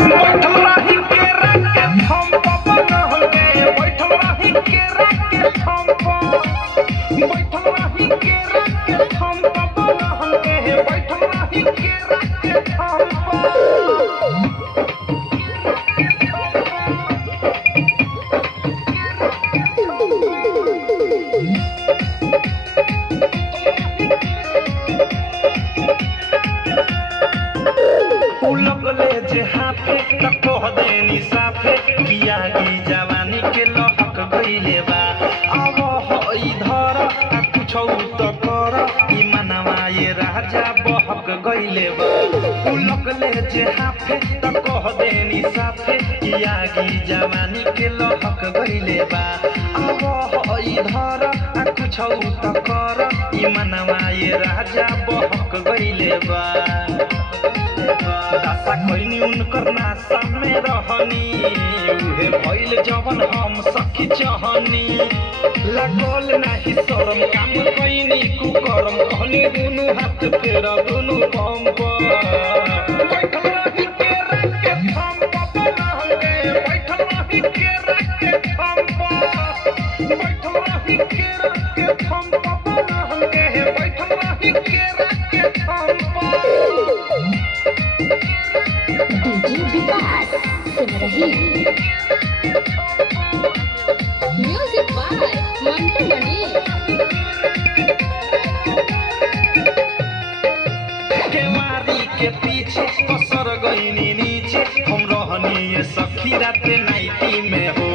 बैठल रही केरा के थम पवन होगे बैठल रही केरा के थम बैठल रही केरा के थम पवन होगे बैठल रही केरा के थम लगले जे हाथे त कह देनी साफे किया की जवानी के लहक गइले बा अब हई धर आ कुछौ त कर ई मनवा ये राजा बहक गइले बा लगले जे हाथे त कह देनी साफे किया की जवानी के लहक गइले बा अब हई धर आ कुछौ त कर ई मनवा ये राजा बहक गइले बा दासा कोइनी उनकर नासा में रहनी उहे भइल जवन हम सखी चाहनी लागल नाही शरम काम कोइनी कुकरम कहनी दुनु हाथ फेरा दुनु बम बैठल रही केरा के थम पवन होगे बैठल रही केरा के थम बैठल रही केरा के थम पवन होगे बैठल रही केरा के थम DJ Vikas Simrahi music by Mantu Mani Kewari के पीछे पसर गईनी नीचे हम रहनी ये सखी राते नाइटी में हो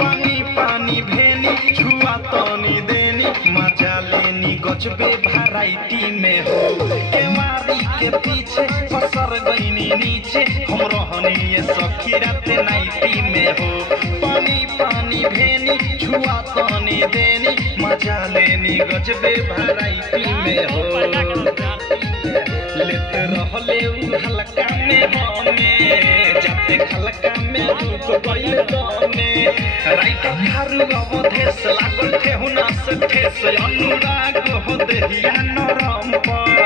पानी पानी भेनी छुआ तनी देनी मजा लेनी गजबे भराइटी में हो केवारी के पीछे पसर गईनी नीचे हम रहनी ये सखी राते नाइटी में हो पानी पानी भेनी छुआ तनी देनी मजा लेनी गजबे भराइटी में हो लेते रहले उ हल्का में हमें जाते हल्का में रुक गइल दमे राइट थारू अवधेश लागल ठेहुना से ठेस अनुराग हो देहिया नरम पर